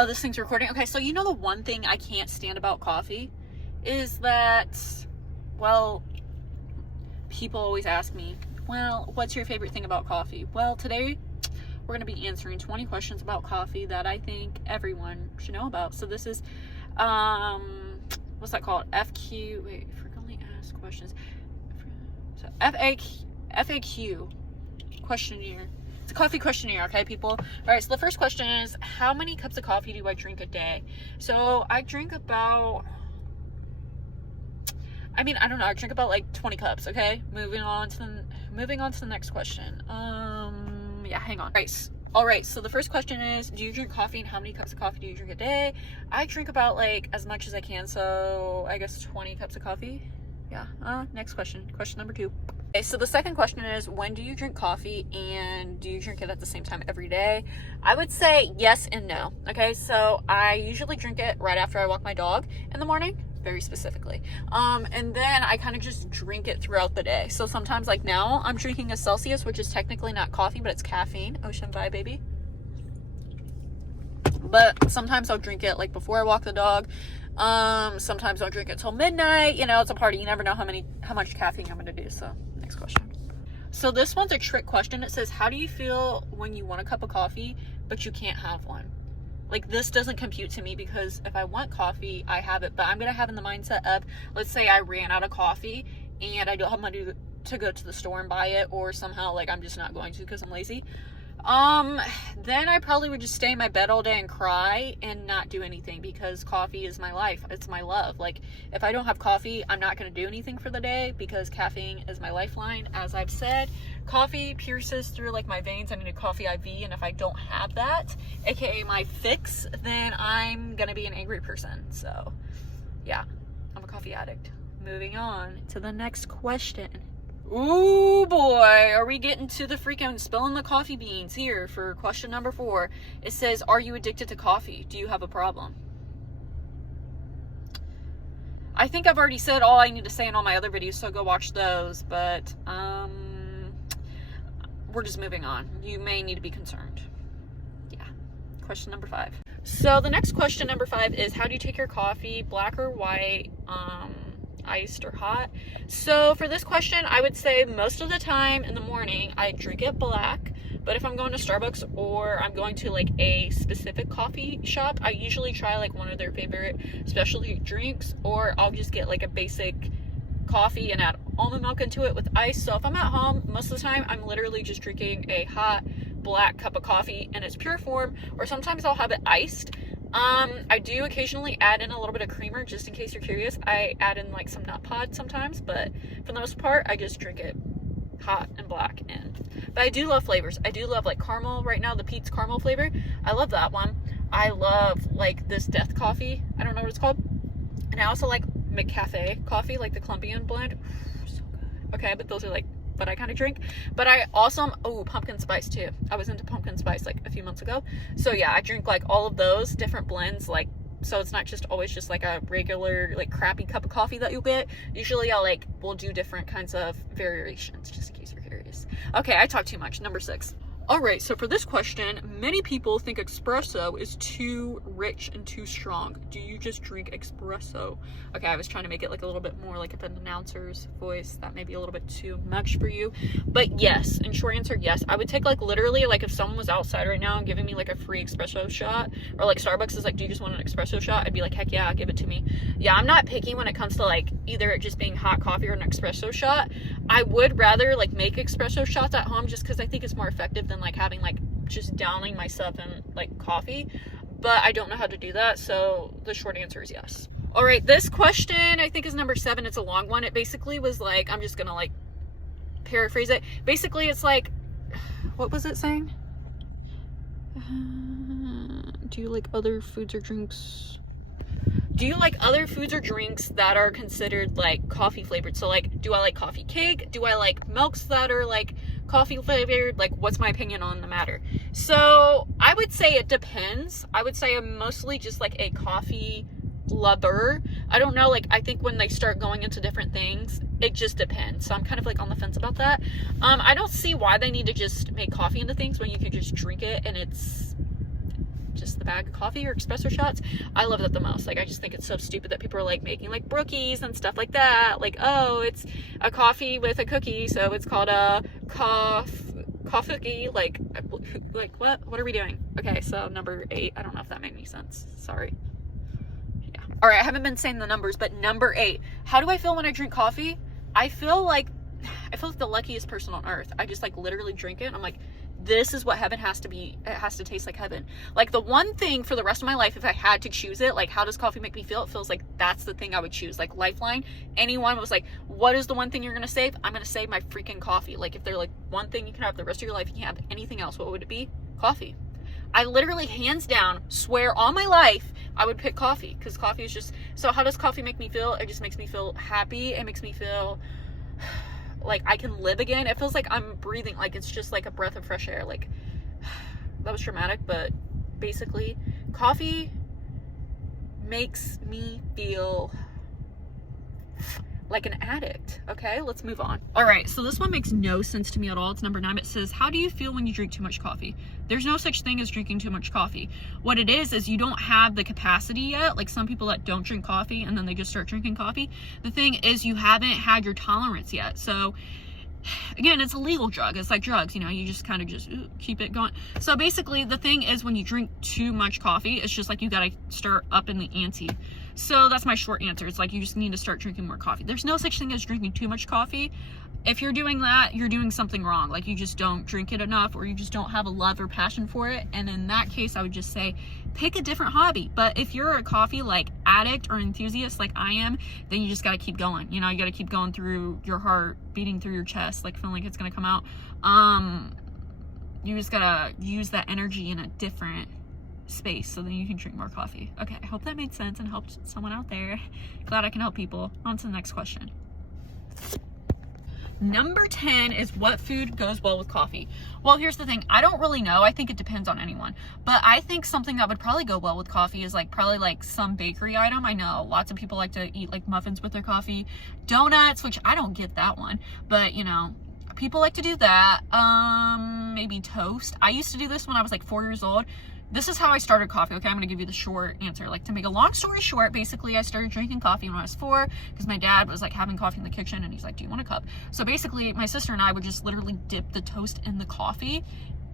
Oh, this thing's recording. Okay, so you know the one thing I can't stand about coffee is that, well, people always ask me, well, what's your favorite thing about coffee? Well, today we're going to be answering 20 questions about coffee that I think everyone should know about. So this is, what's that called? Frequently asked questions. So FAQ questionnaire. It's a coffee questionnaire, okay, people? All right, so the first question is, how many cups of coffee do I drink a day? So I drink about, I don't know, I drink about like 20 cups, okay? Moving on to the next question. Yeah, hang on. All right, so the first question is, do you drink coffee, and how many cups of coffee do you drink a day? I drink about like as much as I can, so I guess 20 cups of coffee. Yeah, next question. Question number 2. Okay, so the second question is, when do you drink coffee, and do you drink it at the same time every day? I would say yes and no. Okay, so I usually drink it right after I walk my dog in the morning, very specifically. And then I kind of just drink it throughout the day. So sometimes, like now, I'm drinking a Celsius, which is technically not coffee, but it's caffeine. Ocean vibe, baby. But sometimes I'll drink it like before I walk the dog. Sometimes I'll drink it till midnight. You know, it's a party. You never know how much caffeine I'm going to do. So next question. So this one's a trick question. It says, how do you feel when you want a cup of coffee, but you can't have one? Like, this doesn't compute to me, because if I want coffee, I have it. But I'm going to have in the mindset of, let's say I ran out of coffee and I don't have money to go to the store and buy it, or somehow like I'm just not going to because I'm lazy. Then I probably would just stay in my bed all day and cry and not do anything, because coffee is my life. It's my love. Like, if I don't have coffee, I'm not going to do anything for the day, because caffeine is my lifeline. As I've said, coffee pierces through like my veins. I need a coffee IV, and if I don't have that, aka my fix, then I'm going to be an angry person. So yeah, I'm a coffee addict. Moving on to the next question. Ooh boy, are we getting to the freaking spilling the coffee beans here for question number 4. It says, are you addicted to coffee? Do you have a problem? I think I've already said all I need to say in all my other videos, so go watch those, but we're just moving on. You may need to be concerned. Yeah. Question number 5. So the next question, number 5, is, how do you take your coffee, black or white, iced or hot? So for this question, I would say most of the time in the morning I drink it black, but if I'm going to Starbucks or I'm going to like a specific coffee shop, I usually try like one of their favorite specialty drinks, or I'll just get like a basic coffee and add almond milk into it with ice. So if I'm at home, most of the time I'm literally just drinking a hot black cup of coffee in its pure form, or sometimes I'll have it iced. I do occasionally add in a little bit of creamer, just in case you're curious. I add in like some nut pods sometimes, but for the most part, I just drink it hot and black. But I do love flavors. I do love like caramel right now, the Pete's caramel flavor. I love that one. I love like this death coffee. I don't know what it's called. And I also like McCafe coffee, like the Colombian blend. So good. Okay, but those are like what I kind of drink. But I also, pumpkin spice too. I was into pumpkin spice like a few months ago. So yeah, I drink like all of those different blends, like, so it's not just always just like a regular like crappy cup of coffee that you'll get. Usually we'll do different kinds of variations, just in case you're curious. Okay, I talked too much. Number 6. All right, so for this question, many people think espresso is too rich and too strong. Do you just drink espresso? Okay, I was trying to make it like a little bit more like an announcer's voice. That may be a little bit too much for you. But yes, in short answer, yes. I would take like literally, like if someone was outside right now and giving me like a free espresso shot, or like Starbucks is like, do you just want an espresso shot? I'd be like, heck yeah, give it to me. Yeah, I'm not picky when it comes to like either it just being hot coffee or an espresso shot. I would rather like make espresso shots at home, just because I think it's more effective than like having like just downing myself in like coffee, but I don't know how to do that, so the short answer is yes. All right, this question I think is number 7. It's a long one. It basically was like, I'm just gonna like paraphrase it. Basically it's like, what was it saying? Do you like other foods or drinks? Do you like other foods or drinks that are considered like coffee flavored? So like, do I like coffee cake? Do I like milks that are like coffee flavored? Like, what's my opinion on the matter? So I would say it depends. I would say I'm mostly just like a coffee lover. I don't know, like I think when they start going into different things, it just depends. So I'm kind of like on the fence about that. I don't see why they need to just make coffee into things when you can just drink it and it's just the bag of coffee or espresso shots. I love that the most. Like, I just think it's so stupid that people are like making like brookies and stuff like that. Like, oh, it's a coffee with a cookie, so it's called a coffee. Like what are we doing? Okay, so number 8. I don't know if that made any sense. Sorry. Yeah. All right, I haven't been saying the numbers, but number 8. How do I feel when I drink coffee? I feel like the luckiest person on earth. I just like literally drink it and I'm like, this is what heaven has to be. It has to taste like heaven. Like, the one thing for the rest of my life, if I had to choose it, like, how does coffee make me feel? It feels like that's the thing I would choose. Like, Lifeline, anyone was like, what is the one thing you're gonna save? I'm gonna save my freaking coffee. Like, if they're like, one thing you can have the rest of your life, you can't have anything else, what would it be? Coffee. I literally, hands down, swear on my life, I would pick coffee, because coffee is just, so how does coffee make me feel? It just makes me feel happy. It makes me feel like I can live again. It feels like I'm breathing, like it's just like a breath of fresh air. Like, that was dramatic, but basically coffee makes me feel like an addict. Okay, let's move on. All right, so this one makes no sense to me at all. It's number 9. It says, how do you feel when you drink too much coffee? There's no such thing as drinking too much coffee. What it is you don't have the capacity yet. Like, some people that don't drink coffee and then they just start drinking coffee. The thing is, you haven't had your tolerance yet. So again, it's a legal drug. It's like drugs, you know, you just kind of just keep it going. So basically, the thing is, when you drink too much coffee, it's just like you gotta start up in the ante. So that's my short answer. It's like, you just need to start drinking more coffee. There's no such thing as drinking too much coffee. If you're doing that, you're doing something wrong. Like, you just don't drink it enough, or you just don't have a love or passion for it. And in that case, I would just say, pick a different hobby. But if you're a coffee like addict or enthusiast like I am, then you just got to keep going. You know, you got to keep going through your heart, beating through your chest, like feeling like it's going to come out. You just got to use that energy in a different space so then you can drink more coffee. Okay, I hope that made sense and helped someone out there. Glad I can help people. On to the next question. Number 10 is, what food goes well with coffee? Well, here's the thing. I don't really know. I think it depends on anyone. But I think something that would probably go well with coffee is like probably like some bakery item. I know lots of people like to eat like muffins with their coffee. Donuts, which I don't get that one. But, you know, people like to do that. Maybe toast. I used to do this when I was like 4 years old. This is how I started coffee. Okay, I'm going to give you the short answer. Like, to make a long story short, basically, I started drinking coffee when I was 4 because my dad was like having coffee in the kitchen and he's like, do you want a cup? So basically, my sister and I would just literally dip the toast in the coffee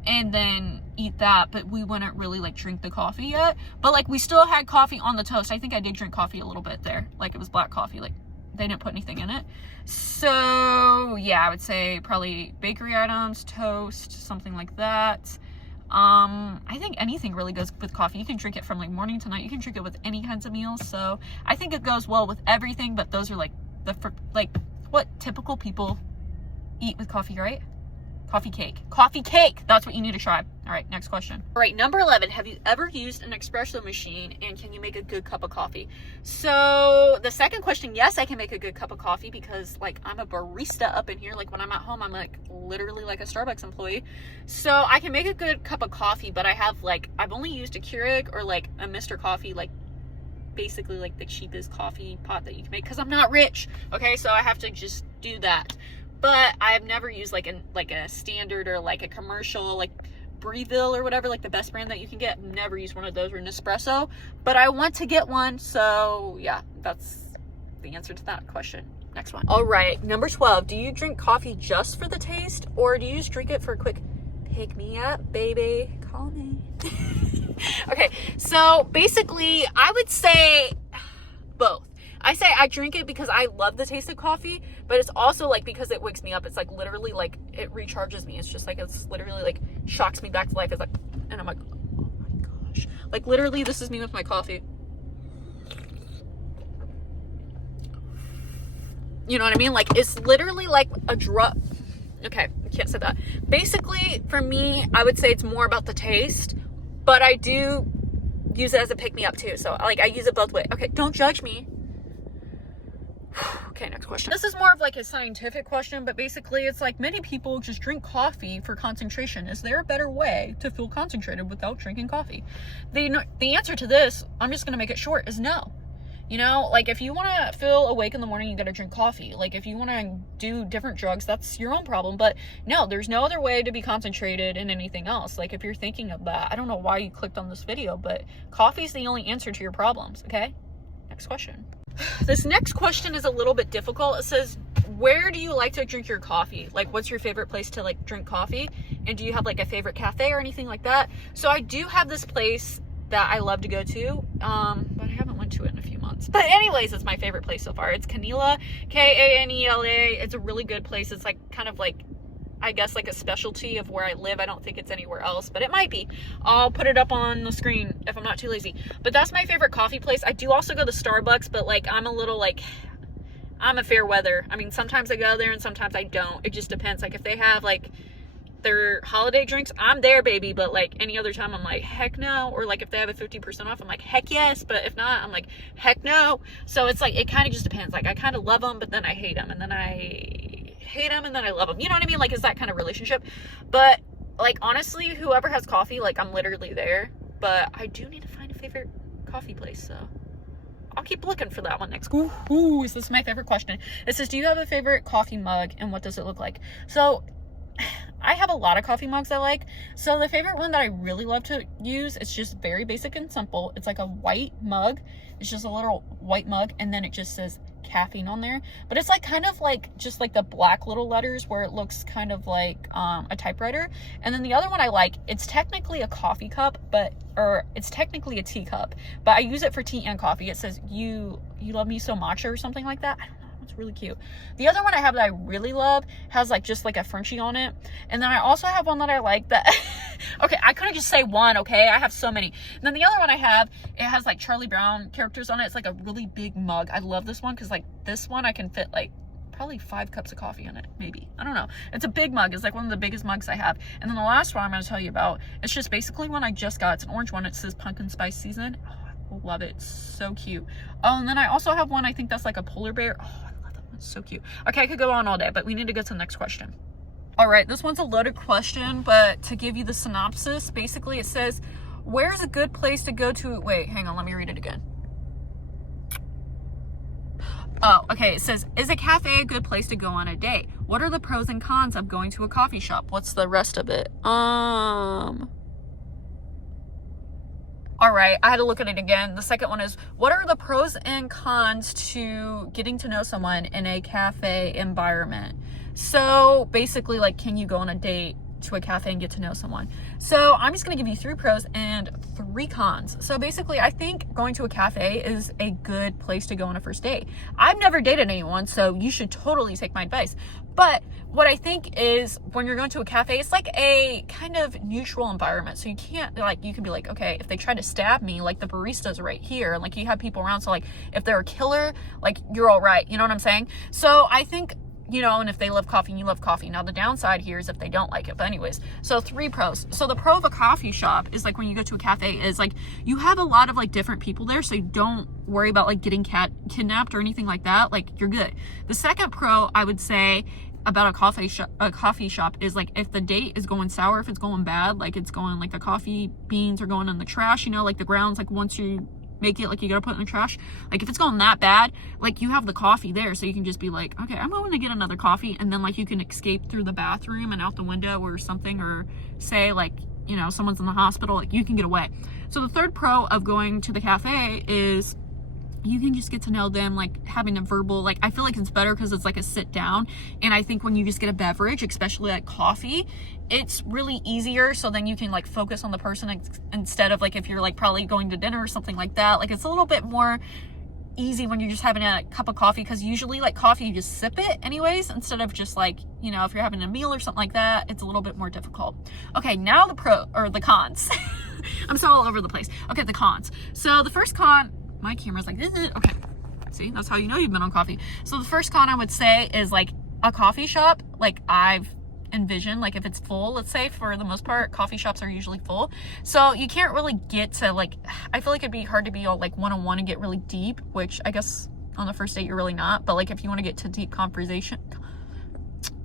and then eat that, but we wouldn't really like drink the coffee yet. But like, we still had coffee on the toast. I think I did drink coffee a little bit there. Like, it was black coffee. Like, they didn't put anything in it. So yeah, I would say probably bakery items, toast, something like that. I think anything really goes with coffee. You can drink it from like morning to night. You can drink it with any kinds of meals. So I think it goes well with everything, but those are like what typical people eat with coffee, right? Coffee cake. That's what you need to try. All right, next question. All right, number 11. Have you ever used an espresso machine, and can you make a good cup of coffee? So the second question, yes, I can make a good cup of coffee because like I'm a barista up in here. Like, when I'm at home, I'm like literally like a Starbucks employee. So I can make a good cup of coffee, but I've only used a Keurig or like a Mr. Coffee, like basically like the cheapest coffee pot that you can make, because I'm not rich. Okay, so I have to just do that. But I've never used like a standard or like a commercial, like Breville or whatever, like the best brand that you can get. Never used one of those, or Nespresso, but I want to get one. So yeah, that's the answer to that question. Next one. All right, number 12. Do you drink coffee just for the taste, or do you just drink it for a quick pick me up, baby? Call me. Okay, so basically I would say both. I say I drink it because I love the taste of coffee, but it's also like because it wakes me up. It's like literally like it recharges me. It's just like, it's literally like shocks me back to life. It's like, and I'm like, oh my gosh. Like, literally, this is me with my coffee. You know what I mean? Like, it's literally like a drug. Okay, I can't say that. Basically, for me, I would say it's more about the taste, but I do use it as a pick-me-up too. So like, I use it both ways. Okay, don't judge me. Okay, next question. This is more of like a scientific question, but basically it's like, many people just drink coffee for concentration. Is there a better way to feel concentrated without drinking coffee? The answer to this, I'm just going to make it short, is no. You know, like if you want to feel awake in the morning, you got to drink coffee. Like if you want to do different drugs, that's your own problem. But no, there's no other way to be concentrated in anything else. Like if you're thinking of that, I don't know why you clicked on this video, but coffee's the only answer to your problems. Okay, next question. This next question is a little bit difficult. It says, where do you like to drink your coffee? Like, what's your favorite place to like drink coffee? And do you have like a favorite cafe or anything like that? So I do have this place that I love to go to, but I haven't went to it in a few months. But anyways, it's my favorite place so far. It's Canela, Kanela. It's a really good place. It's like kind of like, I guess like a specialty of where I live. I don't think it's anywhere else, but it might be. I'll put it up on the screen if I'm not too lazy. But that's my favorite coffee place. I do also go to Starbucks, but like I'm a fair weather. I mean, sometimes I go there and sometimes I don't. It just depends. Like if they have like their holiday drinks, I'm there, baby. But like any other time, I'm like, heck no. Or like if they have a 50% off, I'm like, heck yes. But if not, I'm like, heck no. So it's like, it kind of just depends. Like I kind of love them, but then I hate them. And then I hate them and then I love them. You know what I mean? Like it's that kind of relationship. But like honestly, whoever has coffee, like I'm literally there. But I do need to find a favorite coffee place. So I'll keep looking for that one next. Ooh, this is my favorite question. It says, do you have a favorite coffee mug and what does it look like? So I have a lot of coffee mugs I like. So the favorite one that I really love to use, it's just very basic and simple. It's like a white mug. It's just a little white mug and then it just says caffeine on there. But it's like kind of like just like the black little letters where it looks kind of like a typewriter. And then the other one I like, it's technically a coffee cup, or it's technically a teacup, but I use it for tea and coffee. It says you love me so matcha or something like that. I don't know. It's really cute. The other one I have that I really love has like just like a Frenchie on it. And then I also have one that I like that okay, I couldn't just say one, okay? I have so many. And then the other one I have, it has like Charlie Brown characters on it. It's like a really big mug. I love this one because like this one I can fit like probably 5 cups of coffee in it, maybe. I don't know. It's a big mug. It's like one of the biggest mugs I have. And then the last one I'm going to tell you about, it's just basically one I just got. It's an orange one. It says pumpkin spice season. Oh, I love it. It's so cute. Oh, and then I also have one, I think that's like a polar bear. Oh, I love that one. It's so cute. Okay, I could go on all day, but we need to get to the next question. All right, this one's a loaded question, but to give you the synopsis, basically it says, where's a good place to go to? Wait, hang on, let me read it again. Oh, okay, it says, is a cafe a good place to go on a date? What are the pros and cons of going to a coffee shop? What's the rest of it? All right, I had to look at it again. The second one is, what are the pros and cons to getting to know someone in a cafe environment? So basically, like, can you go on a date to a cafe and get to know someone? So I'm just going to give you 3 pros and 3 cons. So basically, I think going to a cafe is a good place to go on a first date. I've never dated anyone, so you should totally take my advice. But what I think is when you're going to a cafe, it's like a kind of neutral environment. So you can't, like, you can be like, okay, if they try to stab me, like the barista's right here, and like you have people around. So like if they're a killer, like you're all right. You know what I'm saying? So I think, you know, and if they love coffee and you love coffee. Now the downside here is if they don't like it. But anyways, so 3 pros. So the pro of a coffee shop is like when you go to a cafe is like you have a lot of like different people there, so you don't worry about like getting kidnapped or anything like that. Like you're good. The second pro I would say about a coffee shop is like if the date is going sour, if it's going bad, like it's going like the coffee beans are going in the trash, you know, like the grounds, like once you make it, like you gotta put it in the trash. Like if it's going that bad, like you have the coffee there, so you can just be like, okay, I'm going to get another coffee, and then like you can escape through the bathroom and out the window or something, or say like, you know, someone's in the hospital, like you can get away. So the third pro of going to the cafe is you can just get to know them, like having a verbal, like I feel like it's better because it's like a sit down. And I think when you just get a beverage, especially like coffee, it's really easier. So then you can like focus on the person instead of like if you're like probably going to dinner or something like that. Like it's a little bit more easy when you're just having a cup of coffee, because usually like coffee you just sip it anyways instead of just like, you know, if you're having a meal or something like that, it's a little bit more difficult. Okay, now the cons. I'm so all over the place. Okay, the cons. So the first con, my camera's like, okay, see, that's how you know you've been on coffee. So the first con I would say is like a coffee shop, like I've envisioned, like if it's full, let's say, for the most part, coffee shops are usually full. So you can't really get to like, I feel like it'd be hard to be all like one-on-one and get really deep, which I guess on the first date you're really not. But like if you want to get to deep conversation,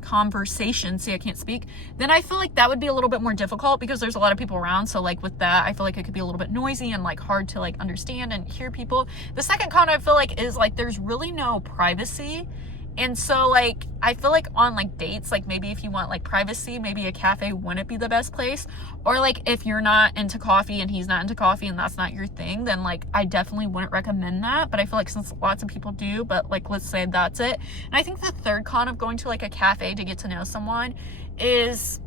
conversation, see, I can't speak, then I feel like that would be a little bit more difficult because there's a lot of people around. So like with that, I feel like it could be a little bit noisy and like hard to like understand and hear people. The second con I feel like is like there's really no privacy. And so like I feel like on like dates, like maybe if you want like privacy, maybe a cafe wouldn't be the best place. Or like if you're not into coffee and he's not into coffee and that's not your thing, then like I definitely wouldn't recommend that. But I feel like since lots of people do, but like let's say that's it. And I think the third con of going to like a cafe to get to know someone is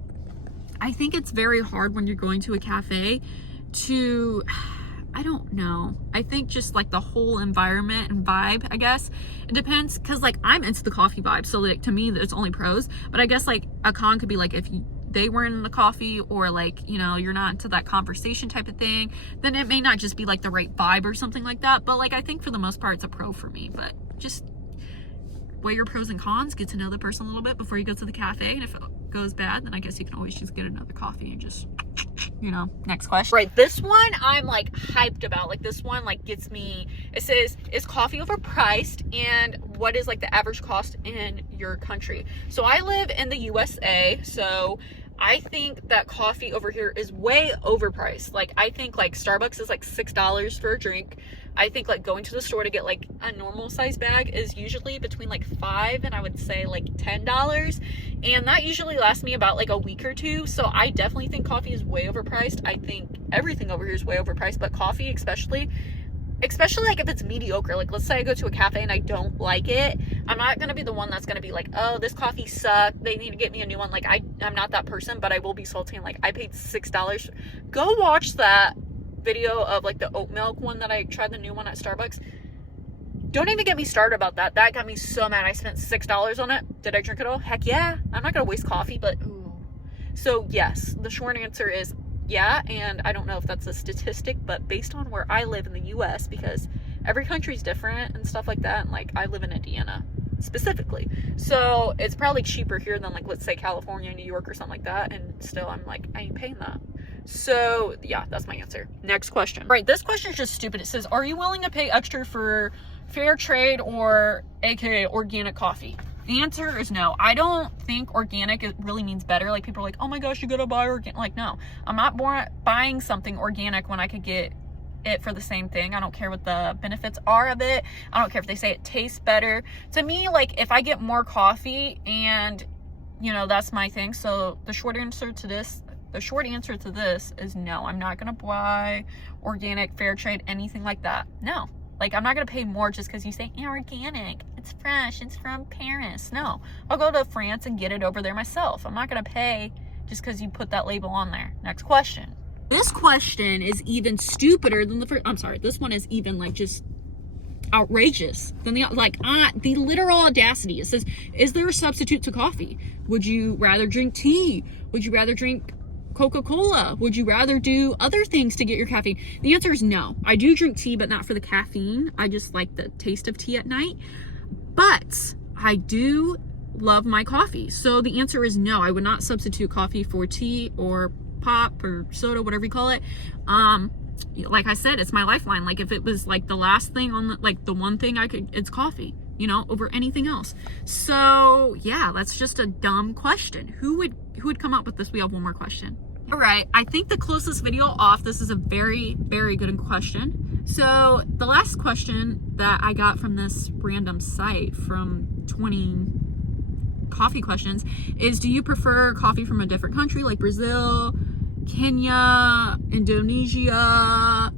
I think it's very hard when you're going to a cafe to, I don't know. I think just like the whole environment and vibe, I guess. It depends, because like I'm into the coffee vibe. So like to me, it's only pros. But I guess like a con could be like if they weren't into coffee or like, you know, you're not into that conversation type of thing, then it may not just be like the right vibe or something like that. But like I think for the most part, it's a pro for me. But just weigh your pros and cons, get to know the person a little bit before you go to the cafe. And if it goes bad, then I guess you can always just get another coffee and just, you know. Next question. Right, this one I'm like hyped about. Like this one like gets me. It says, is coffee overpriced, and what is like the average cost in your country? So I live in the USA, so I think that coffee over here is way overpriced. Like I think like Starbucks is like $6 for a drink. I think like going to the store to get like a normal size bag is usually between like $5 and I would say like $10. And that usually lasts me about like a week or two. So I definitely think coffee is way overpriced. I think everything over here is way overpriced, but coffee especially like if it's mediocre. Like let's say I go to a cafe and I don't like it, I'm not gonna be the one that's gonna be like, oh, this coffee sucked, they need to get me a new one. Like I'm not that person, but I will be salty and like I paid $6. Go watch that video of like the oat milk one that I tried, the new one at Starbucks. Don't even get me started about that. That got me so mad. I spent $6 on it. Did I drink it all? Heck yeah. I'm not gonna waste coffee, but ooh. So yes, the short answer is yeah. And I don't know if that's a statistic, but based on where I live in the US, because every country's different and stuff like that, and like I live in Indiana specifically, so it's probably cheaper here than like let's say California, New York or something like that, and still I'm like, I ain't paying that. So yeah, that's my answer. Next question. Right, this question is just stupid. It says, are you willing to pay extra for fair trade or aka organic coffee? The answer is no. I don't think organic really means better. Like people are like, oh my gosh, you gotta buy organic. Like no, I'm not buying something organic when I could get it for the same thing. I don't care what the benefits are of it. I don't care if they say it tastes better. To me, like if I get more coffee and you know, that's my thing. So the short answer to this is no. I'm not gonna buy organic, fair trade, anything like that. No. Like I'm not gonna pay more just because you say organic, it's fresh, it's from Paris. No, I'll go to France and get it over there myself. I'm not gonna pay just because you put that label on there. Next question. This question is even stupider than the first. I'm sorry, this one is even like just outrageous than the literal audacity. It says, is there a substitute to coffee? Would you rather drink tea? Would you rather drink Coca-Cola? Would you rather do other things to get your caffeine? The answer is no. I do drink tea, but not for the caffeine. I just like the taste of tea at night. But I do love my coffee. So the answer is no. I would not substitute coffee for tea or pop or soda, whatever you call it. Like I said, it's my lifeline. Like if it was like the last thing on the one thing I could, it's coffee, you know, over anything else. So yeah, that's just a dumb question. Who would come up with this? We have one more question. All right, I think the closest video off, this is a very, very good question. So the last question that I got from this random site from 20 coffee questions is, do you prefer coffee from a different country like Brazil, Kenya, Indonesia,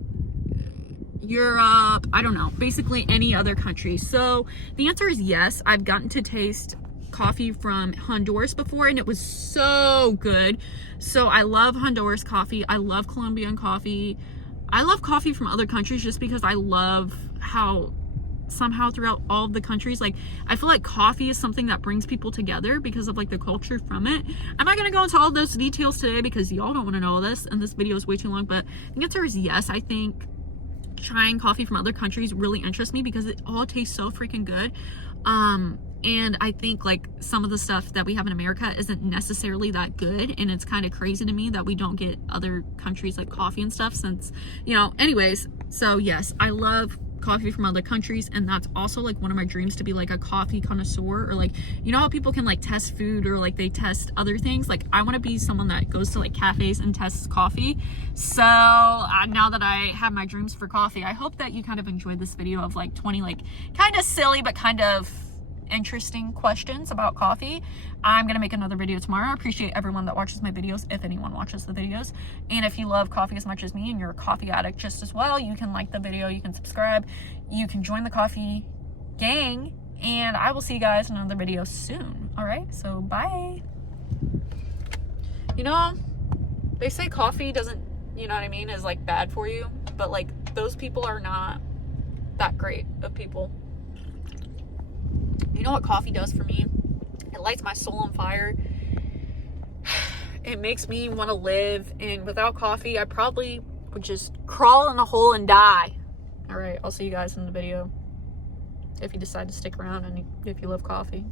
Europe, I don't know, basically any other country? So the answer is yes. I've gotten to taste coffee from Honduras before and it was so good. So I love Honduras coffee. I love Colombian coffee. I love coffee from other countries just because I love how somehow throughout all of the countries, like I feel like coffee is something that brings people together because of like the culture from it. I'm not going to go into all those details today because y'all don't want to know this and this video is way too long, but the answer is yes. I think trying coffee from other countries really interests me because it all tastes so freaking good. And I think like some of the stuff that we have in America isn't necessarily that good, and it's kind of crazy to me that we don't get other countries like coffee and stuff, since, you know, anyways. So yes, I love coffee from other countries, and that's also like one of my dreams, to be like a coffee connoisseur, or like, you know how people can like test food or like they test other things. Like I want to be someone that goes to like cafes and tests coffee. So now that I have my dreams for coffee, I hope that you kind of enjoyed this video of like 20 like kind of silly but kind of interesting questions about coffee. I'm gonna make another video tomorrow. I appreciate everyone that watches my videos, if anyone watches the videos. And if you love coffee as much as me and you're a coffee addict just as well, you can like the video, you can subscribe, you can join the coffee gang, and I will see you guys in another video soon. All right, so bye. You know, they say coffee doesn't, you know what I mean, is like bad for you, but like those people are not that great of people. You know what coffee does for me? It lights my soul on fire. It makes me want to live, and without coffee, I probably would just crawl in a hole and die. All right, I'll see you guys in the video if you decide to stick around and if you love coffee.